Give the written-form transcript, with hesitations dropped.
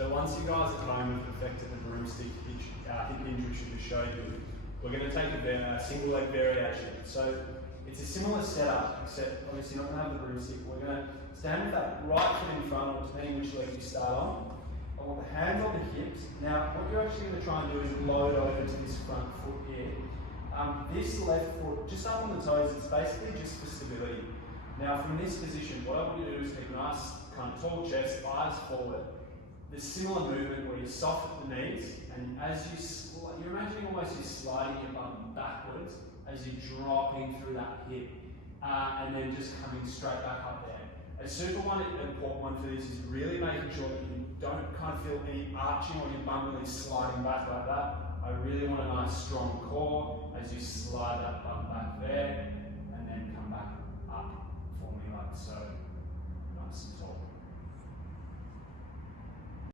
So once you guys at home have perfected the broomstick hip hinge which we just showed you, we're going to take a single leg variation. So it's a similar setup, except obviously you're not going to have the broomstick. We're going to stand with that right foot in front, or depending which leg you start on. I want the hands on the hips. Now what you're actually going to try and do is load over to this front foot here. This left foot, just up on the toes, it's basically just for stability. Now from this position, what I want you to do is keep a nice kind of tall chest, eyes forward. This similar movement where you soften the knees, and as you're imagining almost you're sliding your bum backwards as you're dropping through that hip, and then just coming straight back up there. A super important one for this is really making sure that you don't kind of feel any arching or your bum really sliding back like that. I really want a nice strong core as you slide that bum back there, and then come back up for me like so, nice and tall.